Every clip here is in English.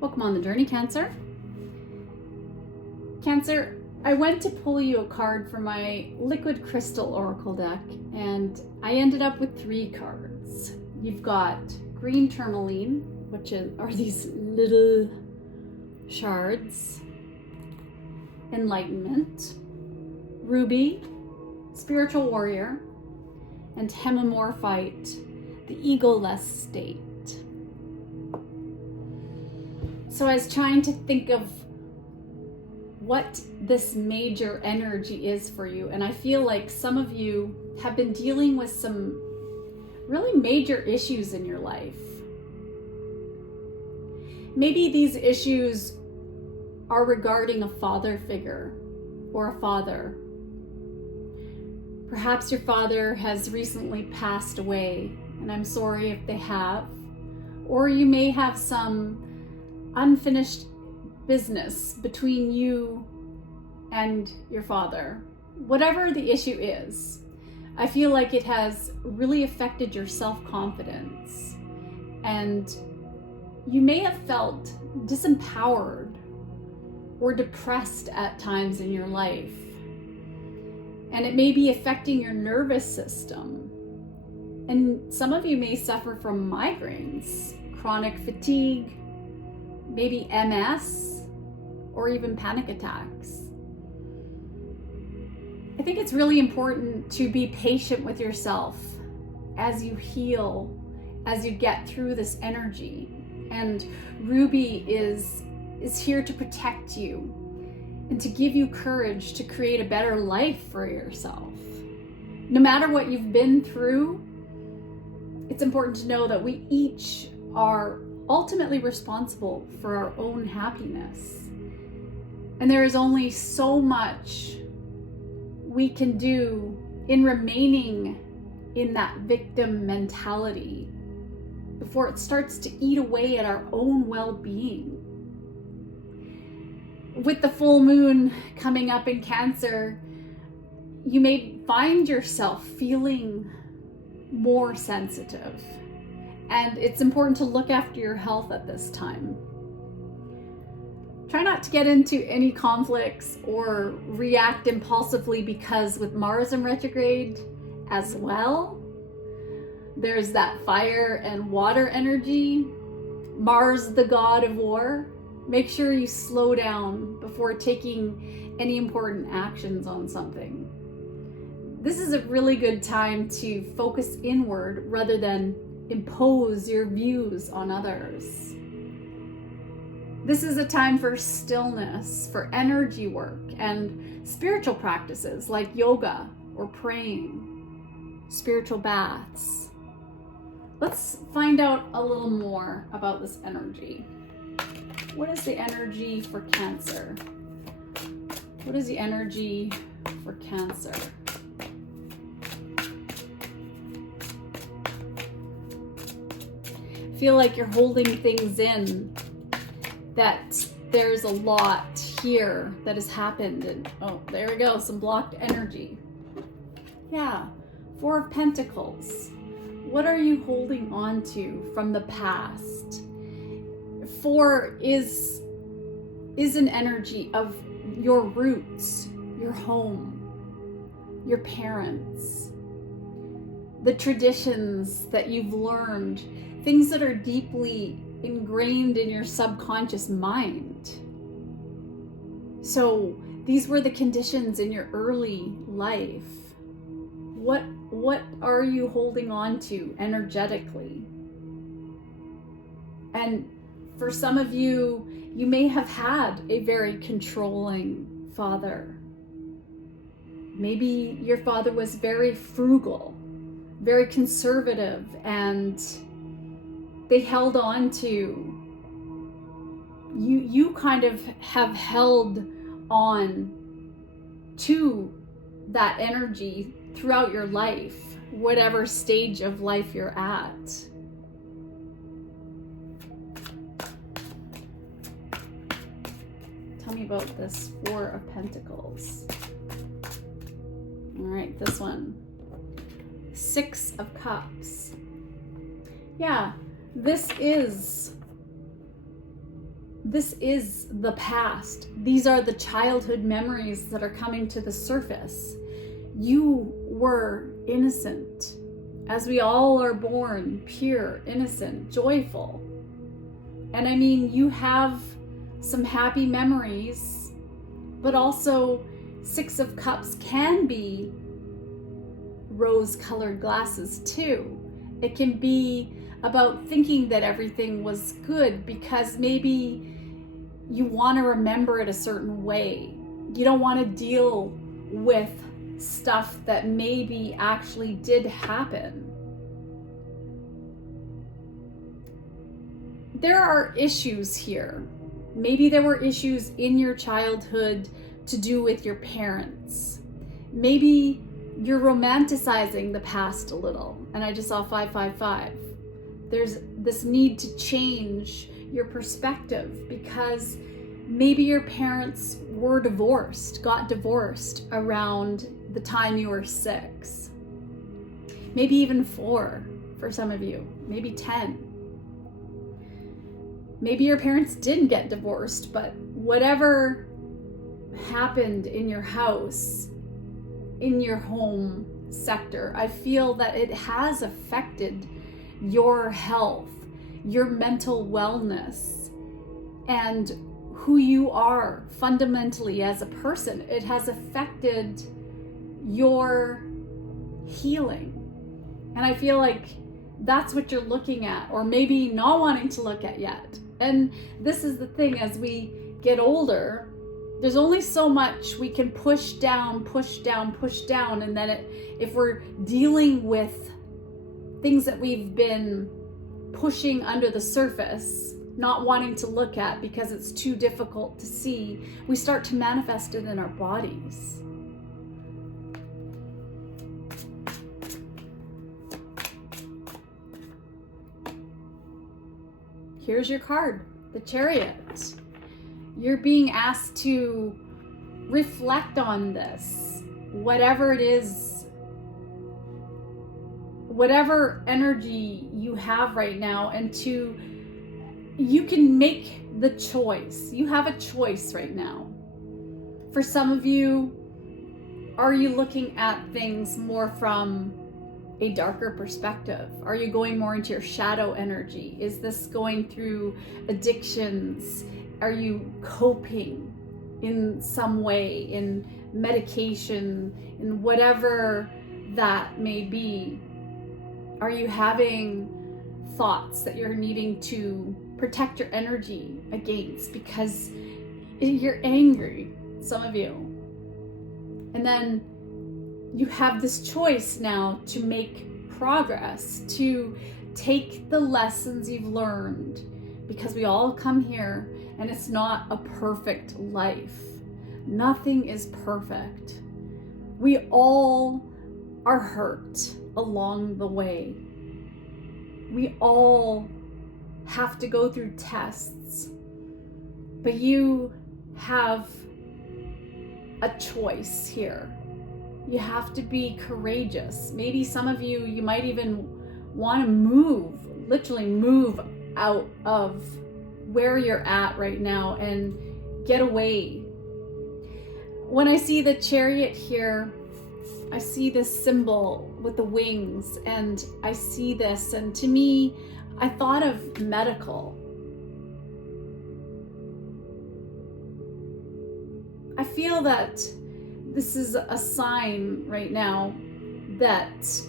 Welcome on the journey, Cancer. Cancer, I went to pull you a card from my liquid crystal oracle deck, and I ended up with 3 cards. You've got green tourmaline, which are these little shards, enlightenment, ruby, spiritual warrior, and hemimorphite, the egoless state. So I was trying to think of what this major energy is for you, and I feel like some of you have been dealing with some really major issues in your life. Maybe these issues are regarding a father figure or a father. Perhaps your father has recently passed away, and I'm sorry if they have. Or you may have some unfinished business between you and your father. Whatever the issue is, I feel like it has really affected your self-confidence, and you may have felt disempowered or depressed at times in your life, and it may be affecting your nervous system. And some of you may suffer from migraines, chronic fatigue, maybe MS, or even panic attacks. I think it's really important to be patient with yourself as you heal, as you get through this energy. And Ruby is here to protect you and to give you courage to create a better life for yourself. No matter what you've been through, it's important to know that we each are ultimately responsible for our own happiness. And there is only so much we can do in remaining in that victim mentality before it starts to eat away at our own well-being. With the full moon coming up in Cancer, you may find yourself feeling more sensitive. And it's important to look after your health at this time. Try not to get into any conflicts or react impulsively, because with Mars in retrograde as well, there's that fire and water energy. Mars, the god of war. Make sure you slow down before taking any important actions on something. This is a really good time to focus inward rather than impose your views on others. This is a time for stillness, for energy work, and spiritual practices like yoga or praying, spiritual baths. Let's find out a little more about this energy. What is the energy for Cancer? What is the energy for Cancer? Feel like you're holding things in, that there's a lot here that has happened, and oh, there we go, some blocked energy. Yeah, 4 of Pentacles. What are you holding on to from the past? 4 is an energy of your roots, your home, your parents, the traditions that you've learned, things that are deeply ingrained in your subconscious mind. So these were the conditions in your early life. What are you holding on to energetically? And for some of you, you may have had a very controlling father. Maybe your father was very frugal, very conservative, and they held on to you kind of have held on to that energy throughout your life, whatever stage of life you're at. Tell me about this 4 of Pentacles. All right, this one. 6 of Cups. Yeah, this is this is the past. These are the childhood memories that are coming to the surface. You were innocent, as we all are born, pure, innocent, joyful. And I mean, you have some happy memories, but also Six of Cups can be rose-colored glasses too. It can be about thinking that everything was good because maybe you want to remember it a certain way. You don't want to deal with stuff that maybe actually did happen. There are issues here. Maybe there were issues in your childhood to do with your parents. Maybe you're romanticizing the past a little. And I just saw 555. There's this need to change your perspective because maybe your parents were divorced, got divorced around the time you were 6. Maybe even 4 for some of you, maybe 10. Maybe your parents didn't get divorced, but whatever happened in your house, in your home sector, I feel that it has affected your health, your mental wellness, and who you are fundamentally as a person. It has affected your healing. And I feel like that's what you're looking at, or maybe not wanting to look at yet. And this is the thing, as we get older, there's only so much we can push down, and then if we're dealing with things that we've been pushing under the surface, not wanting to look at because it's too difficult to see, we start to manifest it in our bodies. Here's your card, the Chariot. You're being asked to reflect on this, whatever it is, whatever energy you have right now, and you can make the choice. You have a choice right now. For some of you, are you looking at things more from a darker perspective? Are you going more into your shadow energy? Is this going through addictions? Are you coping in some way, in medication, in whatever that may be? Are you having thoughts that you're needing to protect your energy against because you're angry, some of you? And then you have this choice now to make progress, to take the lessons you've learned, because we all come here and it's not a perfect life. Nothing is perfect. We all are hurt along the way. We all have to go through tests, but you have a choice here. You have to be courageous. Maybe some of you, you might even want to move, literally move out of where you're at right now and get away. When I see the Chariot here, I see this symbol with the wings, and I see this, and to me, I thought of medical. I feel that this is a sign right now that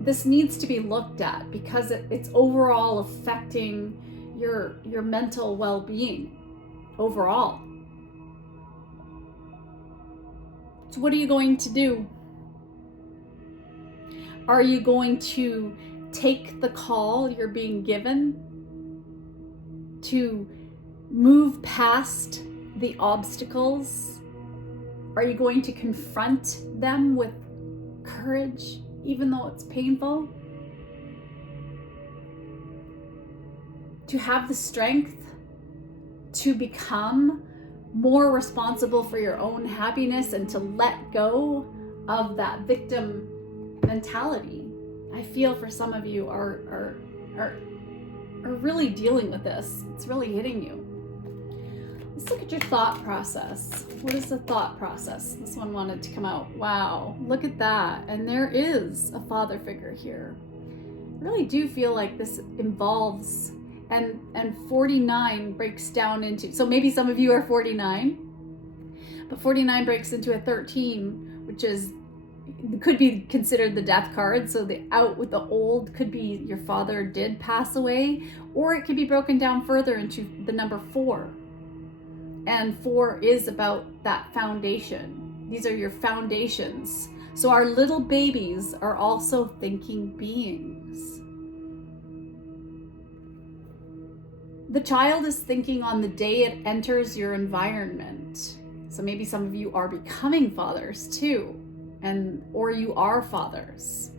this needs to be looked at because it's overall affecting your mental well-being overall. So what are you going to do? Are you going to take the call you're being given to move past the obstacles? Are you going to confront them with courage, even though it's painful? To have the strength to become more responsible for your own happiness and to let go of that victim mentality. I feel for some of you are really dealing with this. It's really hitting you. Let's look at your thought process. What is the thought process? This one wanted to come out. Wow, look at that. And there is a father figure here. I really do feel like this involves, and 49 breaks down into, so maybe some of you are 49, but 49 breaks into a 13, which could be considered the death card. So the out with the old could be your father did pass away, or it could be broken down further into the number 4. And 4 is about that foundation. These are your foundations. So our little babies are also thinking beings. The child is thinking on the day it enters your environment. So maybe some of you are becoming fathers too, or you are fathers.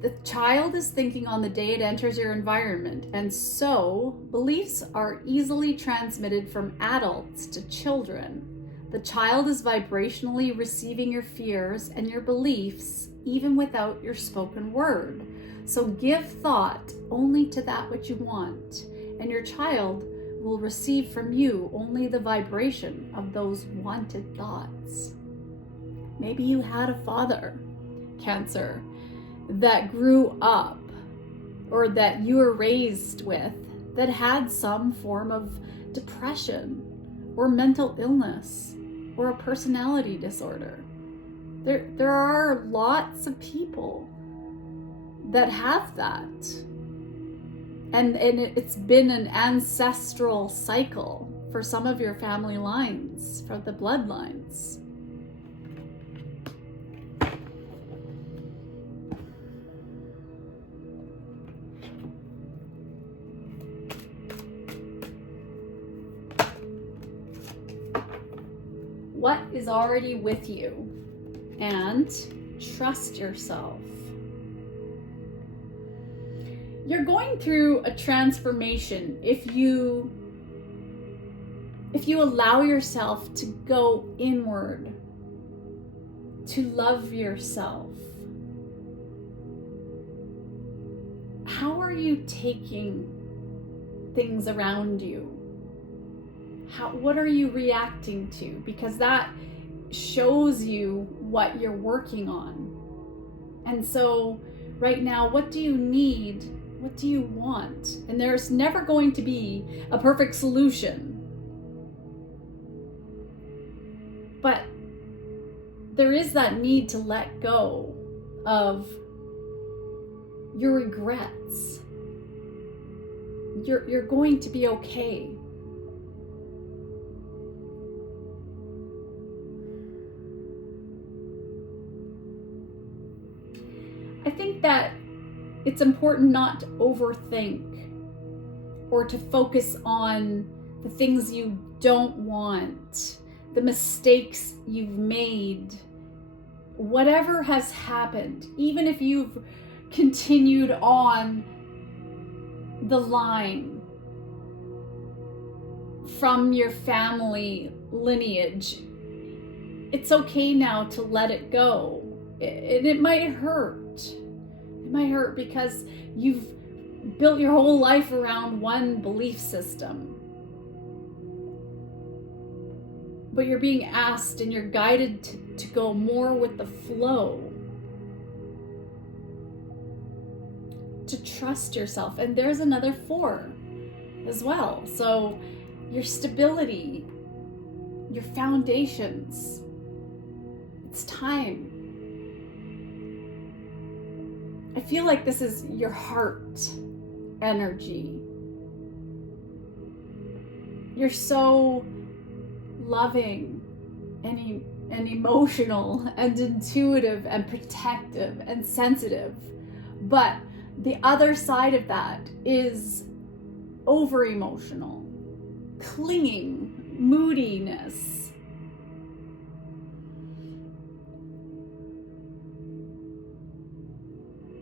The child is thinking on the day it enters your environment, and so beliefs are easily transmitted from adults to children. The child is vibrationally receiving your fears and your beliefs even without your spoken word. So give thought only to that which you want, and your child will receive from you only the vibration of those wanted thoughts. Maybe you had a father, Cancer, that grew up or that you were raised with that had some form of depression or mental illness or a personality disorder. There are lots of people that have that. And it's been an ancestral cycle for some of your family lines, for the bloodlines. What is already with you? And trust yourself. You're going through a transformation if you allow yourself to go inward, to love yourself. How are you taking things around you? What are you reacting to? Because that shows you what you're working on. And so right now, what do you need? What do you want? And there's never going to be a perfect solution. But there is that need to let go of your regrets. You're going to be okay. I think that it's important not to overthink or to focus on the things you don't want, the mistakes you've made, whatever has happened, even if you've continued on the line from your family lineage. It's okay now to let it go. It might hurt. It might hurt because you've built your whole life around one belief system. But you're being asked and you're guided to go more with the flow. To trust yourself. And there's another 4 as well. So your stability, your foundations. It's time. I feel like this is your heart energy. You're so loving and emotional and intuitive and protective and sensitive. But the other side of that is over emotional, clinging, moodiness.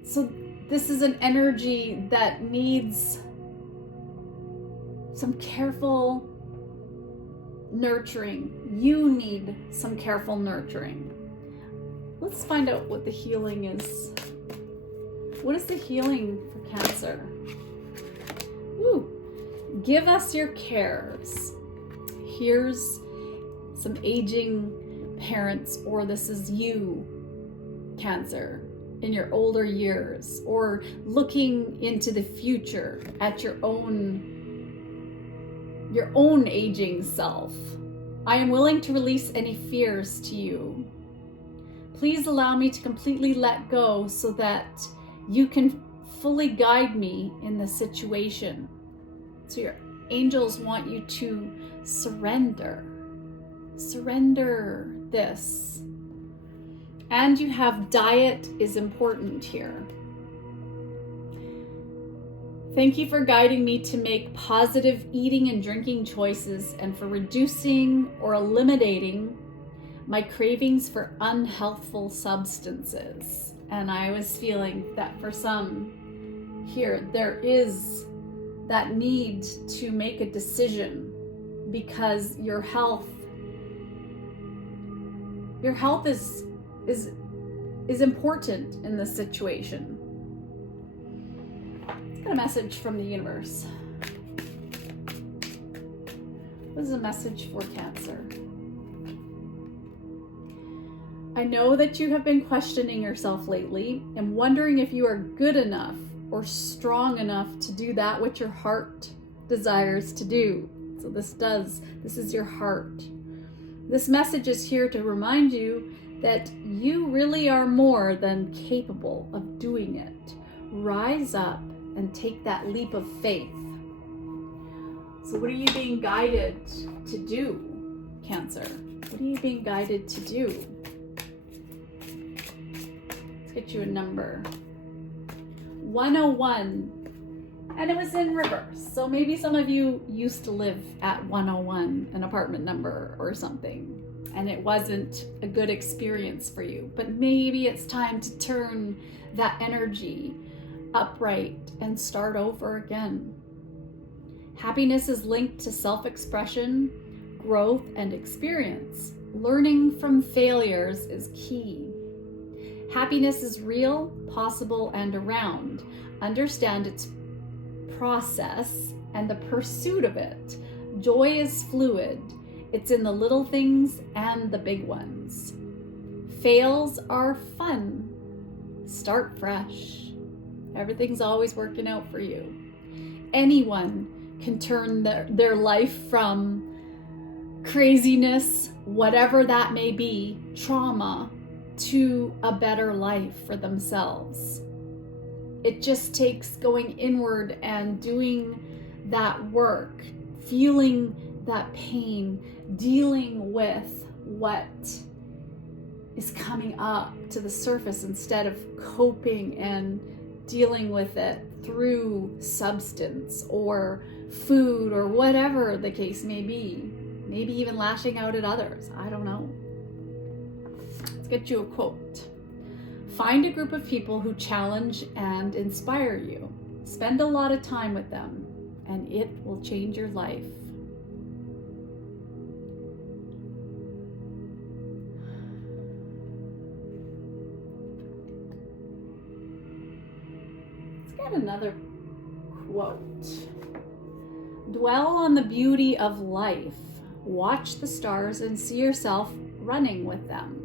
So this is an energy that needs some careful nurturing. You need some careful nurturing. Let's find out what the healing is. What is the healing for Cancer? Woo. Give us your cares. Here's some aging parents, or this is you, Cancer, in your older years, or looking into the future at your own aging self. I am willing to release any fears to you. Please allow me to completely let go so that you can fully guide me in this situation. So your angels want you to surrender. Surrender this. And you have diet is important here. Thank you for guiding me to make positive eating and drinking choices and for reducing or eliminating my cravings for unhealthful substances. And I was feeling that for some here, there is that need to make a decision because your health is important in this situation. Let's get a message from the universe. What is a message for Cancer? I know that you have been questioning yourself lately and wondering if you are good enough or strong enough to do that which your heart desires to do. So this is your heart. This message is here to remind you that you really are more than capable of doing it. Rise up and take that leap of faith. So what are you being guided to do, Cancer? What are you being guided to do? Let's get you a number. 101. And it was in reverse. So maybe some of you used to live at 101, an apartment number or something, and it wasn't a good experience for you. But maybe it's time to turn that energy upright and start over again. Happiness is linked to self-expression, growth, and experience. Learning from failures is key. Happiness is real, possible, and around. Understand its process and the pursuit of it. Joy is fluid. It's in the little things and the big ones. Fails are fun. Start fresh. Everything's always working out for you. Anyone can turn their life from craziness, whatever that may be, trauma, to a better life for themselves. It just takes going inward and doing that work, feeling that pain, dealing with what is coming up to the surface instead of coping and dealing with it through substance or food or whatever the case may be. Maybe even lashing out at others. I don't know. Let's get you a quote. Find a group of people who challenge and inspire you. Spend a lot of time with them, and it will change your life. Let's get another quote. Dwell on the beauty of life. Watch the stars and see yourself running with them.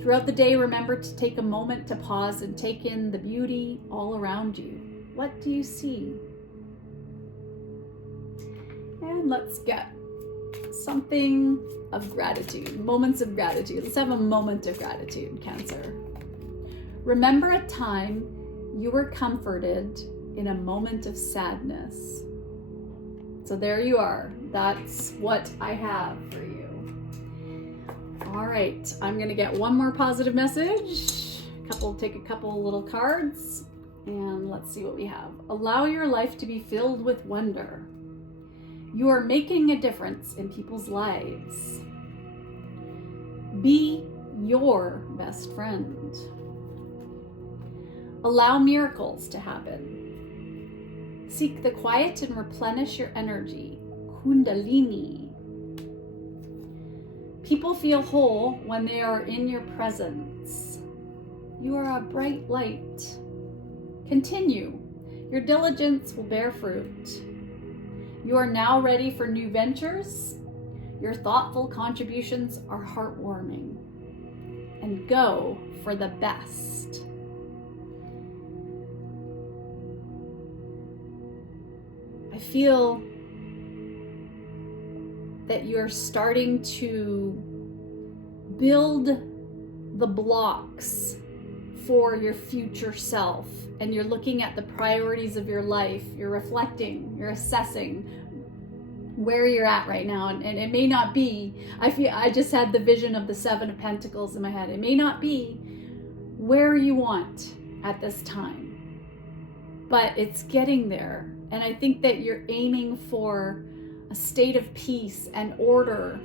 Throughout the day, remember to take a moment to pause and take in the beauty all around you. What do you see? And let's get something of gratitude, moments of gratitude. Let's have a moment of gratitude, Cancer. Remember a time you were comforted in a moment of sadness. So there you are. That's what I have for you. All right, I'm going to get one more positive message. Take a couple little cards, and let's see what we have. Allow your life to be filled with wonder. You are making a difference in people's lives. Be your best friend. Allow miracles to happen. Seek the quiet and replenish your energy. Kundalini. People feel whole when they are in your presence. You are a bright light. Continue. Your diligence will bear fruit. You are now ready for new ventures. Your thoughtful contributions are heartwarming. And go for the best. I feel that you're starting to build the blocks for your future self, and you're looking at the priorities of your life. You're reflecting, you're assessing where you're at right now, and it may not be, I just had the vision of the Seven of Pentacles in my head. It may not be where you want at this time, but it's getting there. And I think that you're aiming for a state of peace and order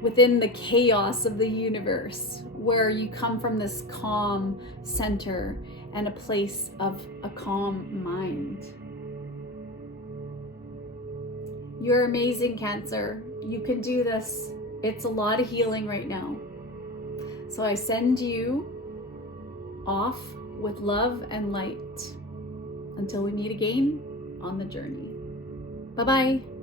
within the chaos of the universe, where you come from this calm center and a place of a calm mind. You're amazing, Cancer. You can do this. It's a lot of healing right now. So I send you off with love and light. Until we meet again on the journey. Bye-bye.